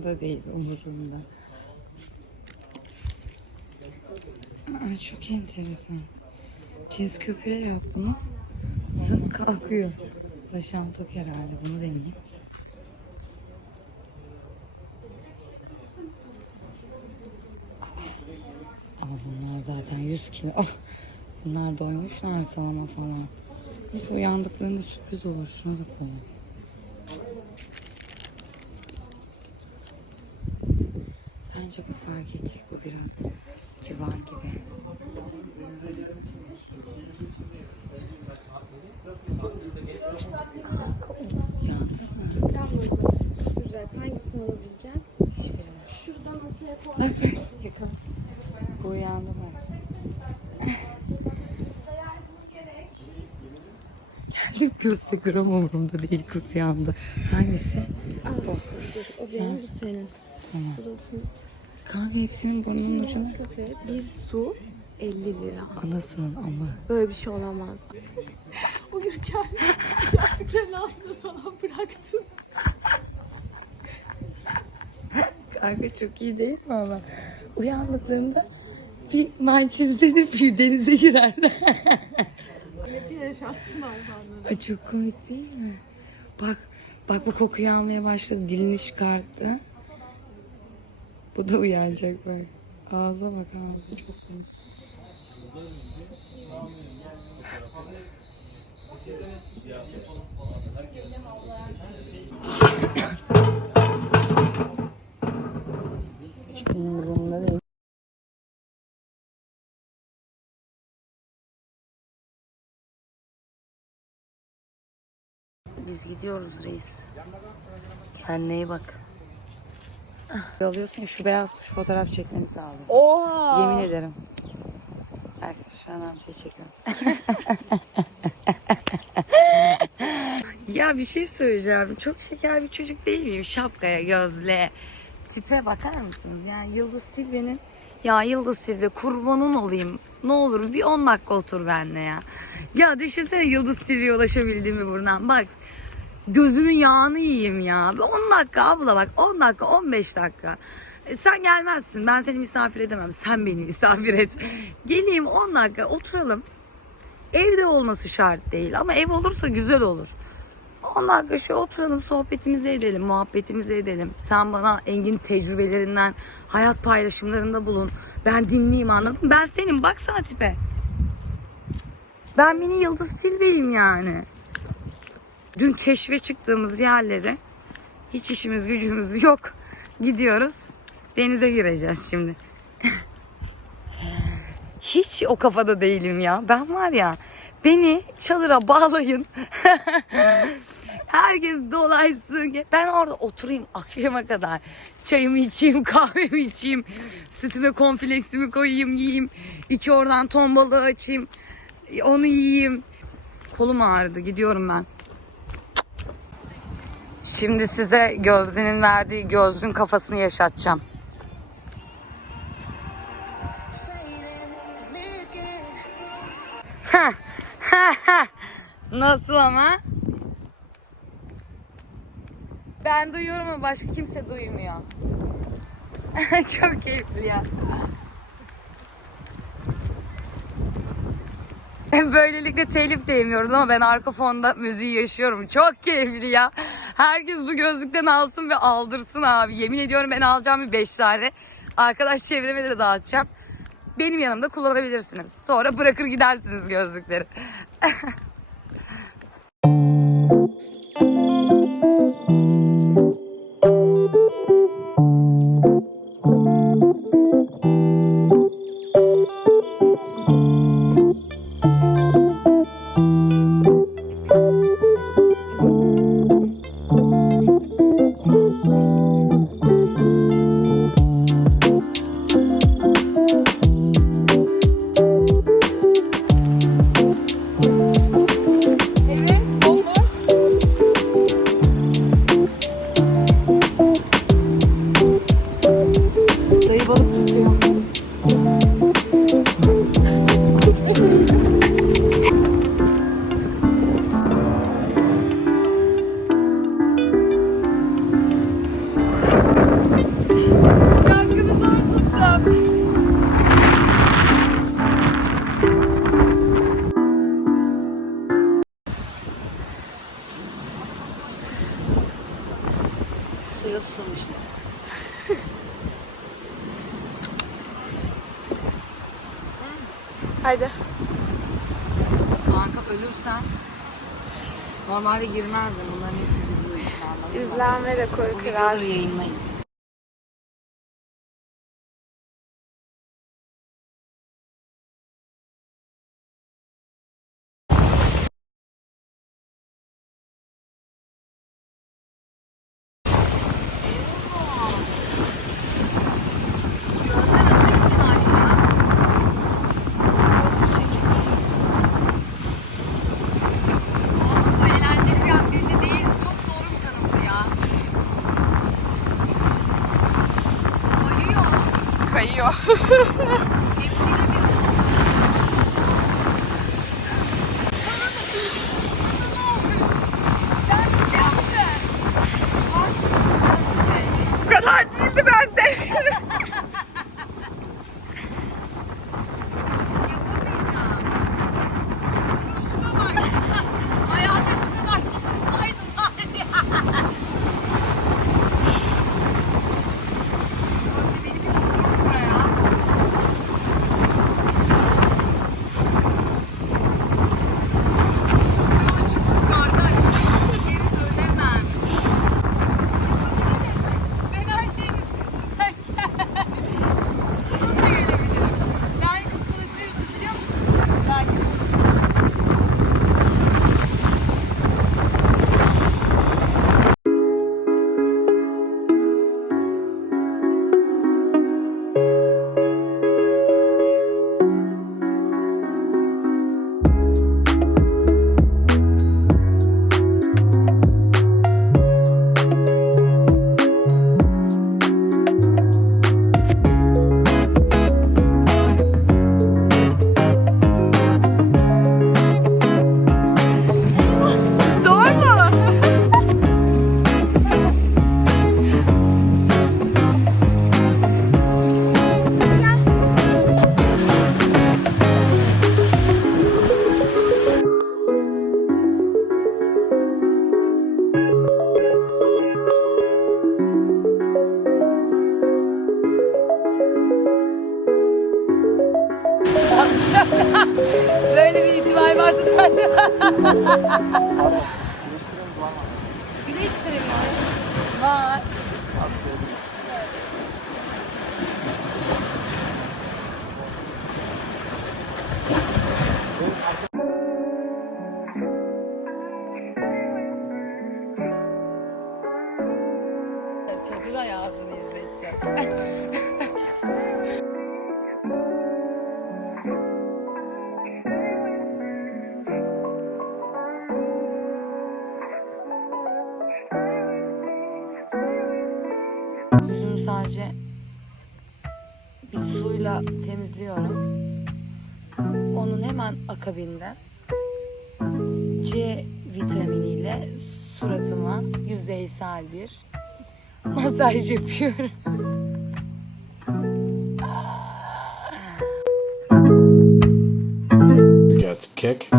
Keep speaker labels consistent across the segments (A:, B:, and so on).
A: umurumda değil, umurumda. Aa, çok enteresan. Cins köpeği yok bunu. Zıp kalkıyor. Paşam tok herhalde. Bunu deneyeyim. Ama bunlar zaten 100 kilo. Bunlar doymuşlar salama falan. Neyse uyandıklarında sürpriz olur. Şuna da koyalım. Bence bu fark edecek. Bu biraz kibar gibi. Yandı.
B: Hangisini alabileceğim? Şuradan ortaya koy.
A: Bak yakın. Bu uyandı bak. Kendim gözde gram umurumda değil kız yandı. Hangisi?
B: Al.
A: Bu.
B: O benim, bu senin.
A: Tamam.
B: Burası.
A: Kanka hepsinin burnunun ucuna.
B: Bir su 50 lira.
A: Anasının ama.
B: Böyle bir şey olamaz. Uyurken yastıkların altına sana bıraktım.
A: Kanka çok iyi değil mi ama? Uyandıklarında bir mançizlenip bir denize girerler.
B: Milleti yaşattın hayvanları.
A: Ay çok komik değil mi? Bak, bak bu kokuyu almaya başladı. Dilini çıkarttı. Bu da uyanacak bak. Ağza bak ağzı çok komik. Biz gidiyoruz reis. Kendine iyi bak. Alıyorsun şu beyaz tuş fotoğraf çekmeni sağlıyor.
B: Oha.
A: Yemin ederim. Bak şu an amcayı çekiyorum. ya bir şey söyleyeceğim. Çok şeker bir çocuk değil miyim? Şapkaya, gözle. Tipe bakar mısınız? Yani Yıldız Tilbe'nin ya Yıldız Tilbe kurbanın olayım. Ne olur bir 10 dakika otur benimle ya. Ya düşünsene Yıldız Tilbe'ye ulaşabildiğimi buradan. Bak gözünün yağını yiyeyim ya. Bir 10 dakika abla bak 10 dakika 15 dakika. E, sen gelmezsin ben seni misafir edemem. Sen beni misafir et. Geleyim 10 dakika oturalım. Evde olması şart değil ama ev olursa güzel olur. 10 dakika şu oturalım sohbetimizi edelim, muhabbetimizi edelim. Sen bana engin tecrübelerinden, hayat paylaşımlarında bulun. Ben dinleyeyim anladın mı? Ben senin baksana tipe. Ben mini Yıldız Tilbe'yim yani. Dün keşfe çıktığımız yerleri hiç işimiz gücümüz yok. Gidiyoruz. Denize gireceğiz şimdi. hiç o kafada değilim ya. Ben var ya beni çadıra bağlayın. Herkes dolaysın. Ben orada oturayım akşama kadar. Çayımı içeyim, kahvemi içeyim. Sütüme konfleksimi koyayım, yiyeyim. İki oradan ton balığı açayım. Onu yiyeyim. Kolum ağrıdı. Gidiyorum ben. Şimdi size Gözde'nin verdiği gözlüğün kafasını yaşatacağım. Nasıl ama? Ben duyuyorum ama başka kimse duymuyor. Çok keyifli ya. Böylelikle telif de yemiyoruz ama ben arka fonda müziği yaşıyorum. Çok keyifli ya. Herkes bu gözlükten alsın ve aldırsın abi. Yemin ediyorum ben alacağım bir 5 tane. Arkadaş çevreme de dağıtacağım. Benim yanımda kullanabilirsiniz. Sonra bırakır gidersiniz gözlükleri.
B: Haydi.
A: Kanka ölürsem normalde girmezdim. Bunların hepsi video için anladın mı?
B: İzlenme rekoru
A: Bu
B: kırar.
A: videoları yayınlayın. Yüzümü sadece bir suyla temizliyorum. Onun hemen akabinde C vitaminiyle suratıma yüzeysel bir masaj yapıyorum.
C: Got kick.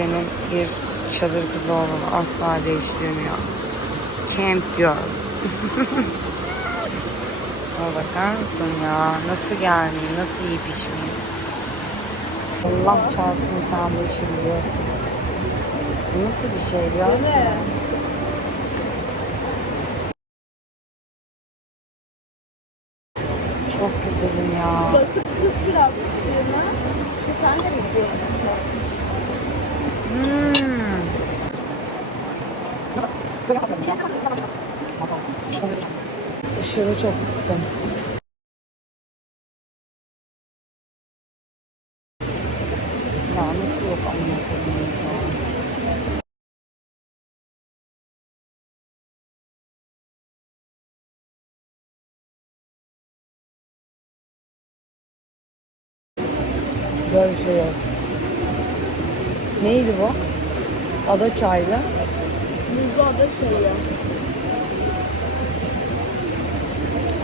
A: Benim bir çadır kızı olduğumu asla değiştirmiyor. Camp diyor. Ama bakar mısın ya? Nasıl gelmeyeyim? Nasıl yiyip içmeyeyim? Allah çarpsın sen bu işi biliyorsun. Nasıl bir şey ya? özledim ya.
B: Basıp kız biraz ışığına. Şu sen de mi diyorsun?
A: Hmm. Işığı çok. Ya nasıl yok ya. Böyle bir şey yok. Neydi bu? Ada çaylı.
B: Çayı.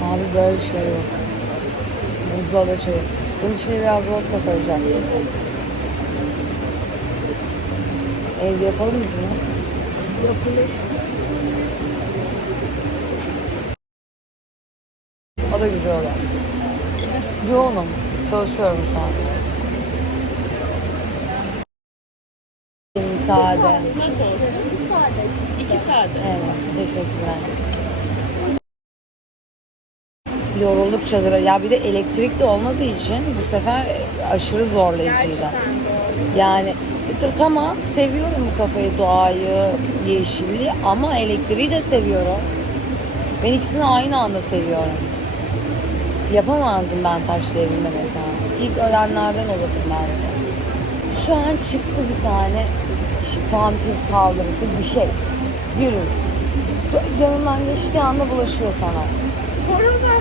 A: Abi böyle bir şey yok. Buzlu ada çayı. Bunun içine biraz vodka koyacaksın. Evde yapalım mı bunu?
B: Yapılır.
A: O da güzel olur. Yoğunum. Çalışıyorum şu an. Sade.
B: Nasıl olsun? İki sade.
A: Evet, teşekkürler. Yorulduk çadıra. Ya bir de elektrik de olmadığı için bu sefer aşırı zorlayıcıydı. Yani t- tamam seviyorum bu kafayı, doğayı, yeşilliği ama elektriği de seviyorum. Ben ikisini aynı anda seviyorum. Yapamazdım ben taşlı evimde mesela. İlk ölenlerden olurdum bence. Şu an çıktı bir tane vampir saldırısı bir şey. D- Yanından geçtiği anda bulaşıyor sana.
B: Korona.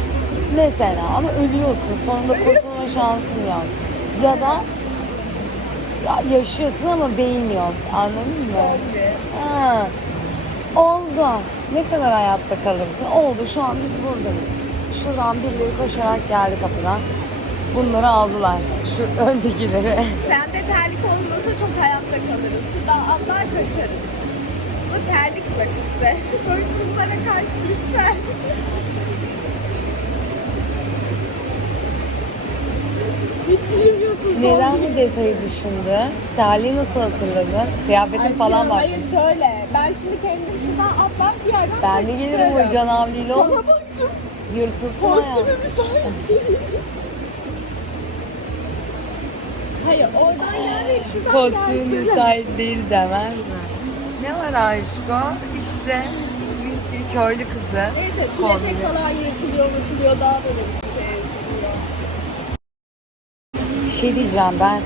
A: Mesela ama ölüyorsun. Sonunda kurtulma şansın yok. Ya da ya yaşıyorsun ama beyin yok. Anladın mı? Ha. Oldu. Ne kadar hayatta kalırsın? Oldu. Şu an biz buradayız. Şuradan birileri koşarak geldi kapıdan. Bunları aldılar. Şu öndekileri.
B: Sende terlik olmasa çok hayatta kalırız. Şuradan atlar kaçarız. Bu terlik var işte. Böyle bunlara karşı lütfen. Hiç.
A: Neden bu detayı düşündü? Terliği nasıl hatırladın? Kıyafetin falan var.
B: Hayır şöyle. Ben şimdi kendim şuradan atlar bir yerden
A: Ben de gelirim o canavliyle
B: Sana
A: ol.
B: baktım.
A: Yırtılsın ayağı.
B: Kostümü müsait değil. Hayır oradan gelmeyip şuradan
A: Kostüm
B: gelsene.
A: müsait değil demez mi? Ne var Aşko? İşte biz köylü kızı.
B: Neyse
A: Kombini.
B: tülepek falan yırtılıyor yırtılıyor daha böyle bir şey yırtılıyor.
A: Bir şey diyeceğim ben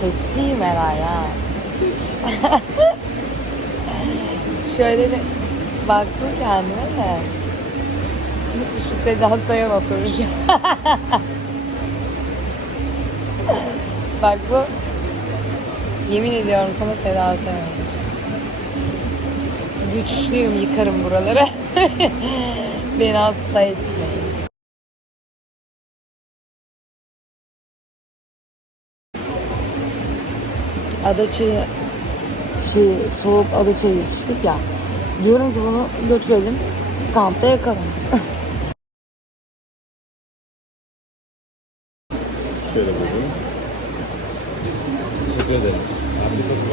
A: seksiyim herhalde ha. Şöyle bir baktım kendime de. Şu Seda Sayan oturacağım. Bak bu yemin ediyorum sana Seda Sayan. Güçlüyüm yıkarım buraları. Beni hasta etmeyin. Adaçayı şey soğuk adaçayı içtik ya. Diyorum ki bunu götürelim kampta yakalım.
C: Şöyle buyurun. Teşekkür ederim.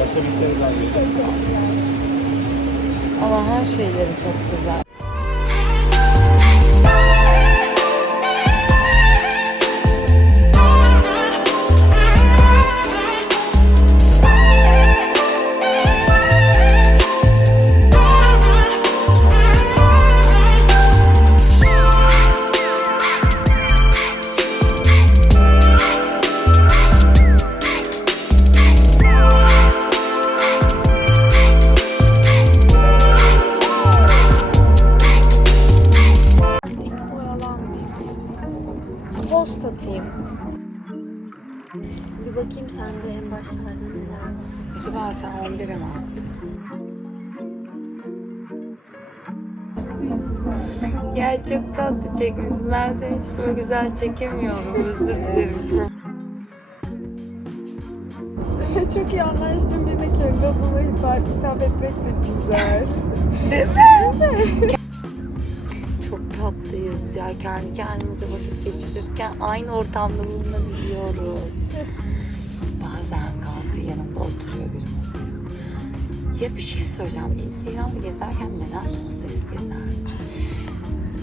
C: Başka bir isteğiniz var?
A: Ama her şeyleri çok güzel.
B: Post atayım. Bir bakayım sende en başlarda neler var.
A: Acaba sen 11'e mi? Ya çok tatlı çekmişsin. Ben seni hiç böyle güzel çekemiyorum. Özür dilerim.
B: Çok iyi anlaştığım birine kendi adıma hitap, etmek de güzel.
A: Değil mi? Çok tatlıyız ya. Kendi kendimize vakit geçirirken aynı ortamda bulunabiliyoruz. Bazen kanka yanımda oturuyor biri mesela. Ya bir şey söyleyeceğim. Instagram'da gezerken neden son ses gezersin?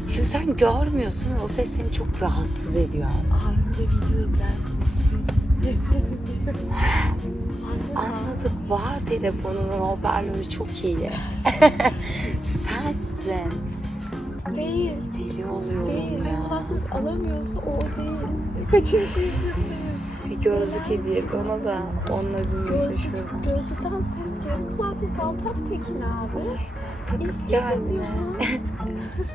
A: Şimdi sen görmüyorsun ve o ses seni çok rahatsız ediyor aslında.
B: Harunca video izlersin.
A: Anladık. Var telefonunun hoparlörü çok iyi. Sensin.
B: Değil.
A: Deli oluyorum
B: Değil.
A: ya.
B: Kulaklık alamıyorsa o değil. Kaçıncı yüzyıldayız?
A: Bir gözlük hediye et ona da onunla dinlesin.
B: Gözlük, gözlükten ses geliyor. Kulaklık al tak tekin abi.
A: Takıp
B: İzle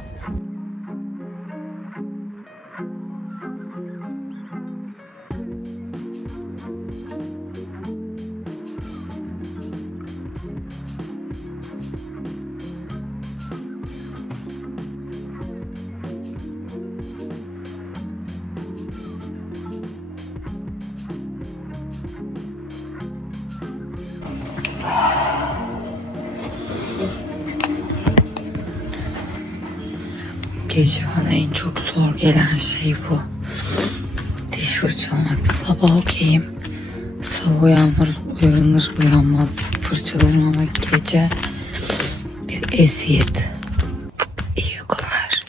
A: Gece bana en çok zor gelen şey bu. Diş fırçalamakta sabah okeyim. Sabah uyanır, uyanır uyanmaz fırçalarım ama gece bir eziyet. İyi uykular.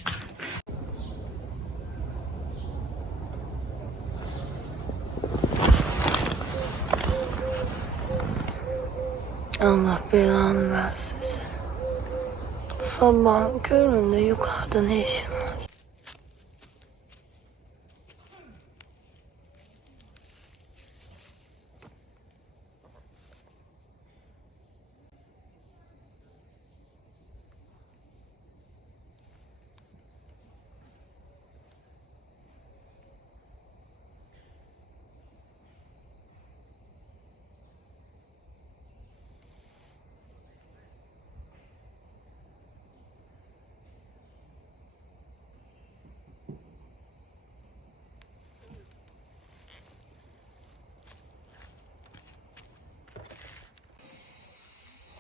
A: Allah belanı versin seni. Sabah köründe yukarıda ne işin var?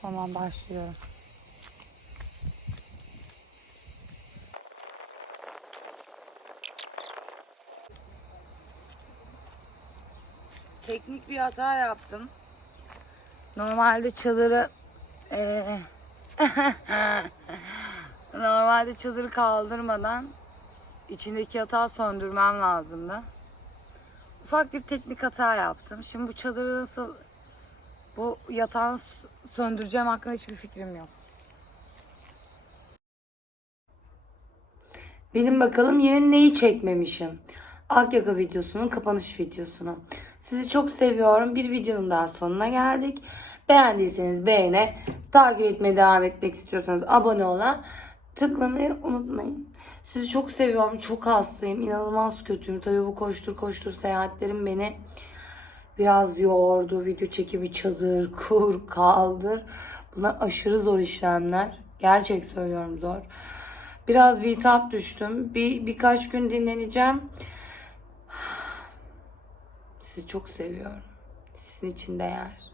A: Tamam başlıyorum. Teknik bir hata yaptım. Normalde çadırı eee, normalde çadırı kaldırmadan içindeki yatağı söndürmem lazımdı. Ufak bir teknik hata yaptım. Şimdi bu çadırı nasıl bu yatağını s- söndüreceğim hakkında hiçbir fikrim yok. Benim bakalım yine neyi çekmemişim. Akyaka videosunun kapanış videosunu. Sizi çok seviyorum. Bir videonun daha sonuna geldik. Beğendiyseniz beğene, takip etmeye devam etmek istiyorsanız abone ola, tıklamayı unutmayın. Sizi çok seviyorum. Çok hastayım. İnanılmaz kötüyüm. Tabii bu koştur koştur seyahatlerim beni biraz yordu. Video çekimi çadır, kur, kaldır. Bunlar aşırı zor işlemler. Gerçek söylüyorum zor. Biraz bir hitap düştüm. Bir birkaç gün dinleneceğim. Sizi çok seviyorum. Sizin için değer.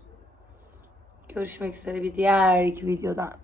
A: Görüşmek üzere bir diğer iki videodan.